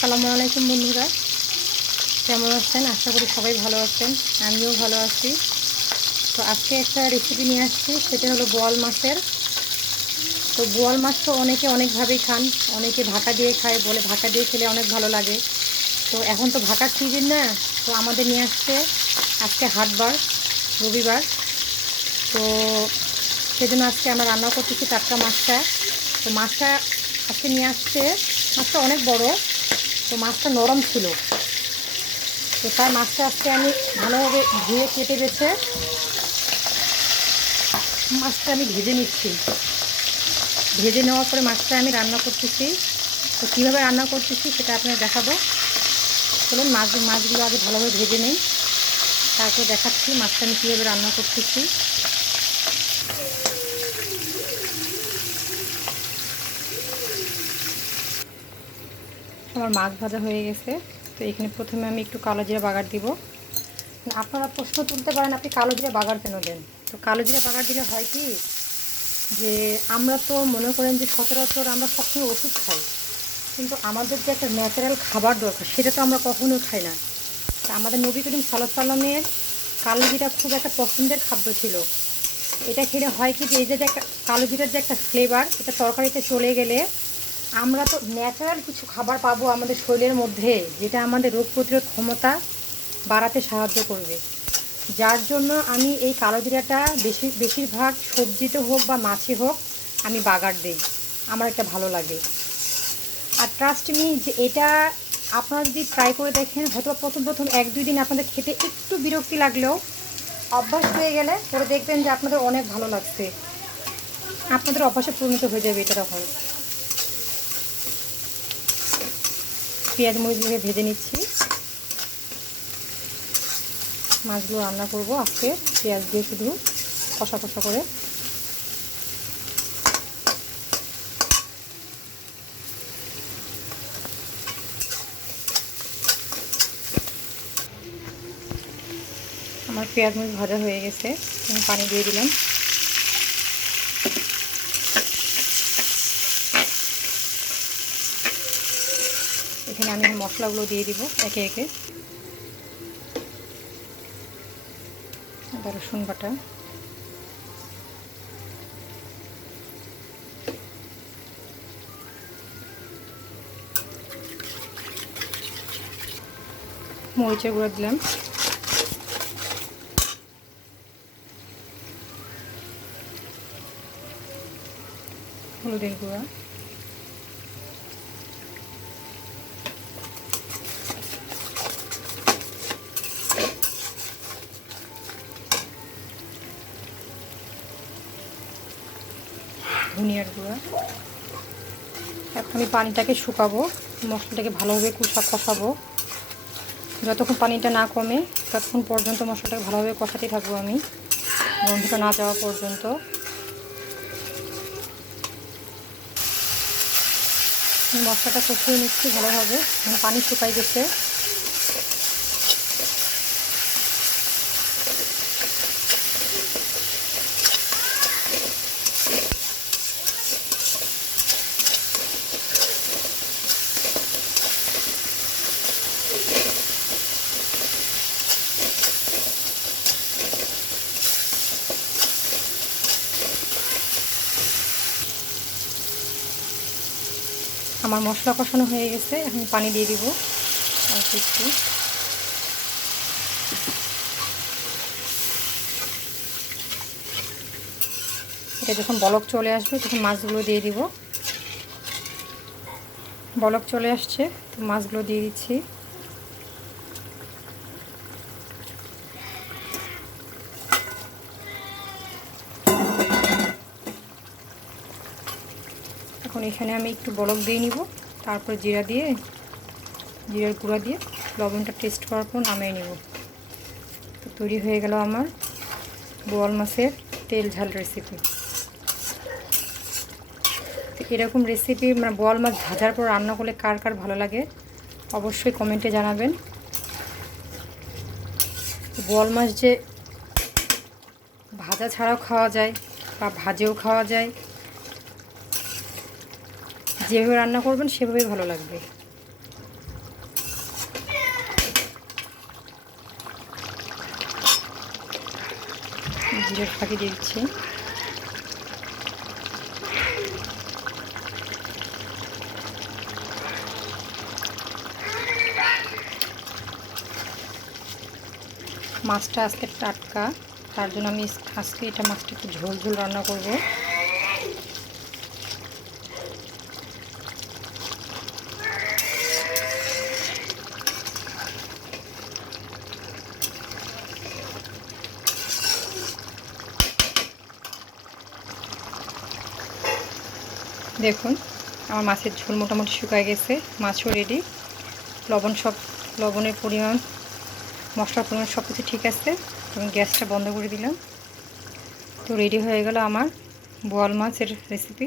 আসসালামু আলাইকুম বন্ধুরা, কেমন আছেন? আশা করি সবাই ভালো আছেন, আমিও ভালো আছি। তো আজকে একটা রেসিপি নিয়ে আসছি, সেটা হলো বোয়াল মাছের। তো বোয়াল মাছ তো অনেকে অনেকভাবেই খান, অনেকে ভাকা দিয়ে খায়, বলে ভাকা দিয়ে খেলে অনেক ভালো লাগে। তো এখন তো ভাকার সিজন না, তো আমাদের নিয়ে আসছে আজকে হাটবার, রবিবার। তো সেজন্য আজকে আমরা রান্না করতেছি টাটকা মাছটা। তো মাছটা আজকে নিয়ে আসছে, মাছটা অনেক বড়, তো মাছটা নরম ছিল। তো তার মাছটা আজকে আমি ভালোভাবে ধুয়ে কেটে বেছে মাছটা আমি ভেজে নিচ্ছি। ভেজে নেওয়ার পরে মাছটা আমি রান্না করতেছি। তো কীভাবে রান্না করতেছি সেটা আপনারা দেখাবো। চলুন মাছগুলো আগে ভালোভাবে ভেজে নেই, তারপর দেখাচ্ছি মাছটা আমি কীভাবে রান্না করতেছি। আমার মাছ ভাজা হয়ে গেছে। তো এখানে প্রথমে আমি একটু কালো জিরা বাগার দিব। আপনারা প্রশ্ন তুলতে পারেন, আপনি কালো জিরা বাগার কেন দেন? তো কালো জিরা বাগার দিলে হয় কি, যে আমরা তো মনে করেন যে সচরাচর আমরা সবসময় ওষুধ খাই, কিন্তু আমাদের যে একটা ন্যাচারাল খাবার দরকার সেটা তো আমরা কখনোই খাই না। তা আমাদের নবী করিম সাল্লাল্লাহু আলাইহি ওয়াসাল্লামের কালো জিরা খুব একটা পছন্দের খাদ্য ছিল। এটা খেলে হয় কি, যে এই যে একটা কালো জিরার যে একটা ফ্লেভার, এটা তরকারিতে চলে গেলে আমরা তো ন্যাচারাল কিছু খাবার পাবো আমাদের শরীরের মধ্যে, যেটা আমাদের রোগ প্রতিরোধ ক্ষমতা বাড়াতে সাহায্য করবে। যার জন্য আমি এই কালো জিরাটা বেশিরভাগ সবজিতে হোক বা মাছে হোক আমি বাগার দিই, আমার এটা ভালো লাগে। আর ট্রাস্ট মি, যে এটা আপনারা যদি ট্রাই করে দেখেন, হয়তো প্রথম প্রথম 1-2 দিন আপনাদের খেতে একটু বিরক্তি লাগলেও অভ্যাস হয়ে গেলে পরে দেখবেন যে আপনাদের অনেক ভালো লাগছে, আপনাদের অভ্যাসে পরিণত হয়ে যাবে এটা তখন। পেঁয়াজ মরিচগুলো ভেজে নিচ্ছি। মাছগুলো রান্না করব আজকে পেঁয়াজ দিয়ে, শুধু কষা কষা করে। আমার পেঁয়াজ মরিচ ভাজা হয়ে গেছে, আমি পানি দিয়ে দিলাম। এখানে আমি মশলাগুলো দিয়ে দিব একে একে। আদা রসুন বাটা, মরিচের গুঁড়া দিলাম, হলুদের গুঁড়া, ধনিয়ার গুঁড়া। এখন আমি পানিটাকে শুকাবো, মশলাটাকে ভালোভাবে কষাবো। যতক্ষণ পানিটা না কমে ততক্ষণ পর্যন্ত মশলাটাকে ভালোভাবে কষাতে থাকবো আমি, গন্ধটা না যাওয়া পর্যন্ত। মশলাটা কষিয়ে নিচ্ছি ভালোভাবে, পানি শুকাই গেছে। আমার মশলা কষানো হয়ে গেছে, এখন পানি দিয়ে দিব অল্প একটু। এটা যখন বলক চলে আসবে তখন মাছগুলো দিয়ে দিব। বলক চলে আসছে, তো মাছগুলো দিয়ে দিচ্ছি। এখন এখানে আমি একটু বলক দিয়ে নিব, তারপর জিরার গুঁড়া দিয়ে লবণটা টেস্ট করার পর নামিয়ে নিব। তো তৈরি হয়ে গেল আমার বোয়াল মাছের তেল ঝাল রেসিপি। তো এরকম রেসিপি মানে বোয়াল মাছ ভাজার পর রান্না করলে কার কার ভালো লাগে অবশ্যই কমেন্টে জানাবেন। বোয়াল মাছ যে ভাজা ছাড়াও খাওয়া যায় বা ভাজেও খাওয়া যায়, যেভাবে রান্না করবেন সেভাবেই ভালো লাগবে। জিরের ফাঁকি দিয়ে দিচ্ছি। মাছটা আজকে টাটকা, তার জন্য আমি আজকে এটা মাছটা একটু ঝোল ঝোল রান্না করব। দেখুন আমার মাছের ঝোল মোটামুটি শুকায় গেছে, মাছও রেডি। লবণের পরিমাণ, মশলার পরিমাণ সব কিছু ঠিক আছে। আমি গ্যাসটা বন্ধ করে দিলাম। তো রেডি হয়ে গেল আমার বোয়াল মাছের রেসিপি।